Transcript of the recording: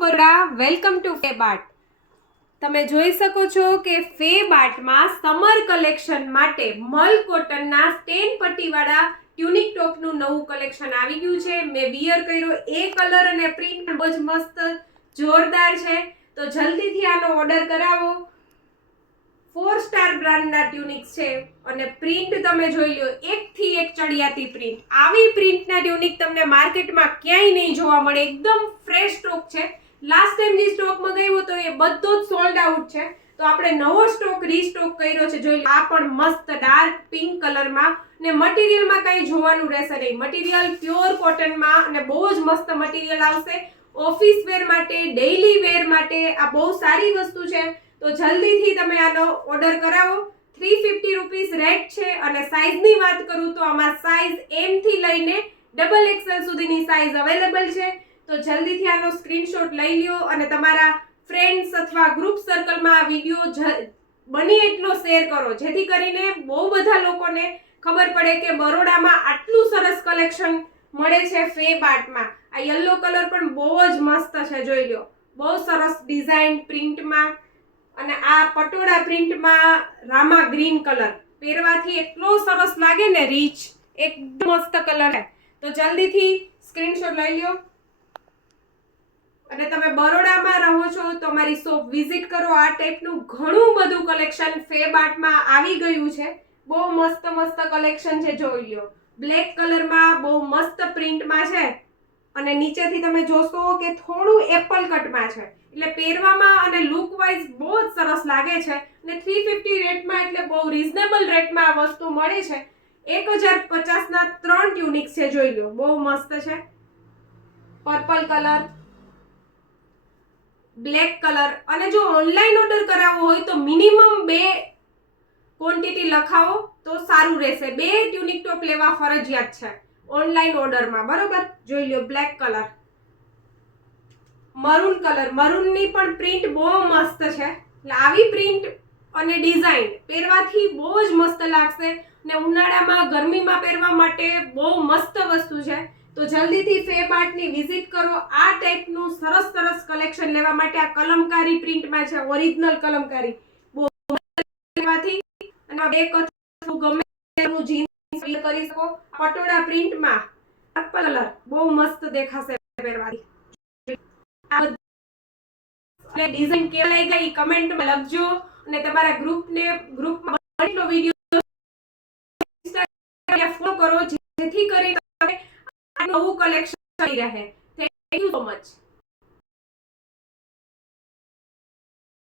Baroda welcome to ફેબાર્ટ। તમે જોઈ શકો છો કે ફેબાર્ટમાં સમર કલેક્શન માટે મલ કોટનના સ્ટેન પટ્ટીવાળા ટ્યુનિક ટોપનું નવું કલેક્શન આવી ગયું છે। મેં વિયર કર્યો, એ કલર અને પ્રિન્ટ બહુ જ મસ્ત જોરદાર છે, તો જલ્દીથી આનો ઓર્ડર કરાવો। 4 સ્ટાર બ્રાન્ડના ટ્યુનિક્સ છે અને પ્રિન્ટ તમે જોઈ લો, એકથી એક ચડિયાતી પ્રિન્ટ। આવી પ્રિન્ટના ટ્યુનિક તમને માર્કેટમાં ક્યાંય નહીં જોવા મળે, એકદમ ફ્રેશ સ્ટોક છે। લાસ્ટ ટાઈમ જે સ્ટોક મંગાવ્યો તો એ બધો જ સોલ્ડ આઉટ છે, તો આપણે નવો સ્ટોક રીસ્ટોક કર્યો છે। જોઈ લો, આ પણ મસ્ત ડાર્ક પિંક કલરમાં ને મટીરિયલમાં કંઈ જોવાનું રહેશે નહીં। મટીરિયલ પ્યોર કોટનમાં અને બહુ જ મસ્ત મટીરિયલ આવશે। ઓફિસ વેર માટે, ડેઈલી વેર માટે આ બહુ સારી વસ્તુ છે, તો જલ્દીથી તમે આનો ઓર્ડર કરાવો। 350 રૂપીસ રેટ છે અને સાઈઝની વાત કરું તો આમાં સાઈઝ M થી લઈને XXL સુધીની સાઈઝ અવેલેબલ છે, તો જલ્દીથી આનો સ્ક્રીનશોટ લઈ લ્યો અને તમારા ફ્રેન્ડ્સ અથવા ગ્રુપ સર્કલમાં આ વિડીયો બને એટલો શેર કરો, જેથી કરીને બહુ બધા લોકોને ખબર પડે કે બરોડામાં આટલું સરસ કલેક્શન મળે છે ફેબાર્ટમાં। આ યલો કલર પણ બહુ જ મસ્ત છે, જોઈ લો, બહુ સરસ ડિઝાઇન પ્રિન્ટમાં અને આ પટોળા પ્રિન્ટમાં રામા ગ્રીન કલર પહેરવાથી એટલો સરસ લાગે ને, રીચ એકદમ મસ્ત કલર છે, તો જલ્દીથી સ્ક્રીનશોટ લઈ લ્યો। અને તમે બરોડામાં રહો છો તો અમારી શોપ વિઝિટ કરો। આ ટાઈપનું ઘણું બધું કલેક્શન ફેબાર્ટમાં આવી ગયું છે, બહુ મસ્ત મસ્ત કલેક્શન છે, જોઈ લ્યો। બ્લેક કલરમાં બહુ મસ્ત પ્રિન્ટમાં છે અને નીચેથી તમે જોશો કે થોડું એપલ કટમાં છે, એટલે પહેરવામાં અને લુક વાઇઝ બહુ જ સરસ લાગે છે અને 350 રેટમાં, એટલે બહુ રીઝનેબલ રેટમાં આ વસ્તુ મળે છે। 1050 ના 3 ટ્યુનિક્સ છે, જોઈ લો, બહુ મસ્ત છે। પર્પલ કલર, બ્લેક કલર, અને જો ઓનલાઈન ઓર્ડર કરાવવો હોય તો મિનિમમ 2 ક્વોન્ટિટી લખાવો તો સારું રહેશે। 2 ટ્યુનિક ટોપ લેવા ફરજિયાત છે ઓનલાઈન ઓર્ડરમાં, બરોબર? જોઈ લો, બ્લેક કલર, મરૂન કલર, મરૂનની પણ પ્રિન્ટ બહુ મસ્ત છે, એટલે આવી પ્રિન્ટ અને ડિઝાઇન પહેરવાથી બહુ જ મસ્ત લાગશે ને ઉનાળામાં ગરમીમાં પહેરવા માટે બહુ મસ્ત વસ્તુ છે, તો જલ્દીથી ફેબાર્ટની વિઝિટ કરો। આ ટાઈપનું સરસ સરસ કલેક્શન લેવા માટે આ કલમકારી પ્રિન્ટમાં છે, ઓરિજિનલ કલમકારી, બહુ લેવાથી અને બે કલર ગમે તેનું જીન્સ વેર કરી શકો। પટોળા પ્રિન્ટમાં પર્પલ કલર બહુ મસ્ત દેખાશે પહેરવાથી। અને ડિઝાઇન કેવી લાગી કમેન્ટમાં લખજો અને તમારા ગ્રુપમાં એટલો વિડિયો ઇન્સ્ટાગ્રામ ફોલો કરો, જેથી કરીને નવું કલેક્શન રહે। Thank you so much.